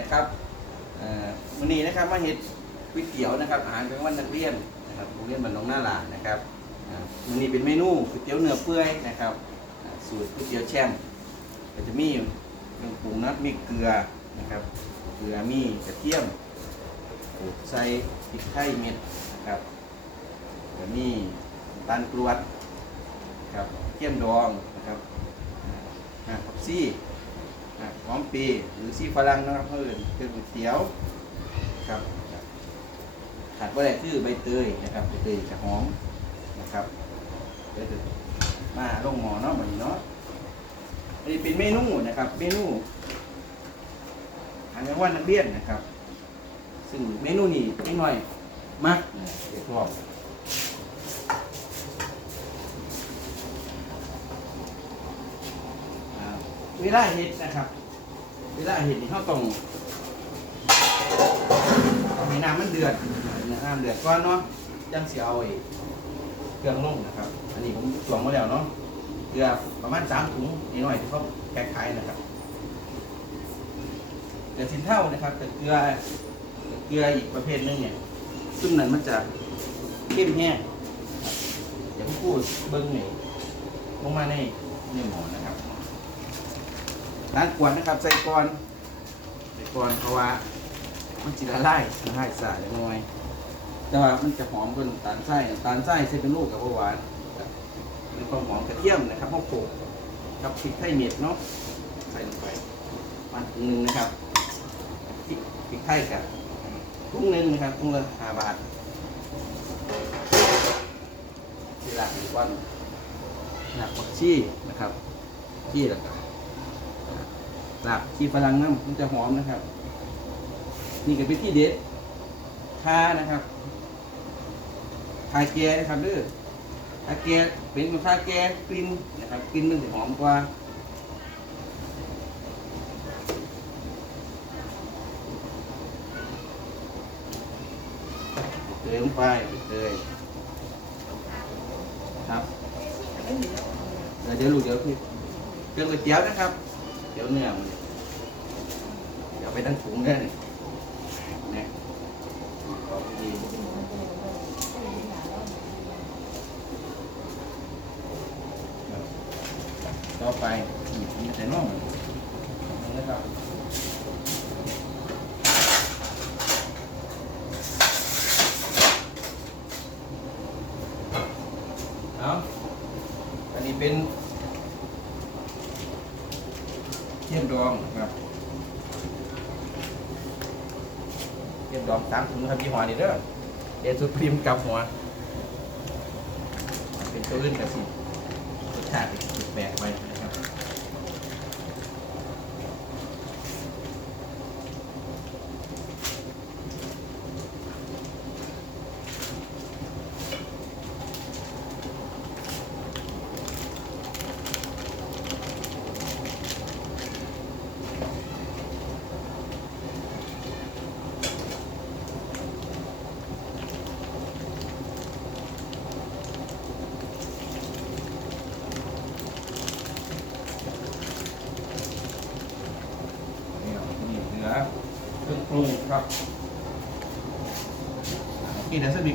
นะครับวันนี้นะครับมาเห็ดก๋วยเตี๋ยวนะครับอาหารกลางวันนักเรียนนะครับโรงเรียนบ้านหนองนาหลานนะครับวันนี้เป็นเมนูก๋วยเตี๋ยวเนื้อเปื่อยนะครับสูตรก๋วยเตี๋ยวแช่มก็จะมีเครื่องปรุงนะมีเกลือนะครับเกลือมีกระเทียมใส่พริกไทยเม็ดนะครับแล้วมีน้ำตาลกรวดนะครับเทียมดองนะครับอ่าผักซี่ หอมปีหรือซีฝรั่งนะครับเพื่อนคือก๋วยเตี๋ยวครับขาดว่าอะไรคือใบเตยนะครับใบเตยจะหอมนะครับเดี๋ยวมาลงหมอเนาะเหมือนเนาะอันนี้เป็นเมนูนะครับ เมนูอาหารกลางวันนักเรียนนะครับ ซึ่งเมนูนี้นิดหน่อยมากเดี๋ยวบอกอ่า เวลาเห็ดนะครับ เวลาเห็ดนี่เขาต้องต้องให้น้ำมันเดือดน้ำเดือดก่อนเนาะจังสิเอาไอ้เครื่องลงนะครับ อันนี้ผมตวงมาแล้วเนาะเกลือประมาณสามถุงนิดหน่อยที่เขาแพ็คขายนะครับเกลือสินเท่านะครับแต่เกลือเกลืออีกประเภทหนึงเนี่ยซึ่งนั้นมันจะเข้มแห้งครับเดี๋ยวผมพูดเบิ้งนี่ลงมาในในหมอนะ ล้างกวนนะครับใส่ก่อนใส่ก่อนเพราะว่ามันจิละลายละลายสาเล็กน้อยแต่ว่ามันจะหอมกว่าน้ำตาลไส้น้ำตาลไส้ใส่เป็นลูกกับหวานครับเป็นความหอมกระเทียมนะครับข้าวโพดกับพริกไทยเม็ดเนาะใส่ลงไปมาถุงหนึ่งนะครับพริกพริกไทยกับถุงหนึ่งนะครับถุงละห้าบาททีหลักอีกวันหนักผักชีนะครับชี่แล้วก็ ลาบชีฝรั่งน้ำมันจะหอมนะครับ นี่ก็เป็นที่เด็ดคานะครับคาแกนะครับเด้อคาแกเป็นคาแกกลิ่นนะครับกลิ่นมันจะหอมกว่าเตยลงไปเตยครับเดี๋ยวลูกเดี๋ยวพี่เครื่องก๋วยเตี๋ยวนะครับ เดี๋ยวเนื้อมันเดี๋ยวไปตั้งถุงได้เลยนะเอาดีต่อไปหยิบมีแต่น่องนะครับเอาอันนี้เป็น เทียมดองครับเทียมดองสามถุงครับยี่ห้อนี่เด้อเอสุพรีมกับหัว เป็นตัวอื่นกับสิรสชาติแปลกไปนะครับนี่เรานี่ ครับที่เดี๋ยวจะมี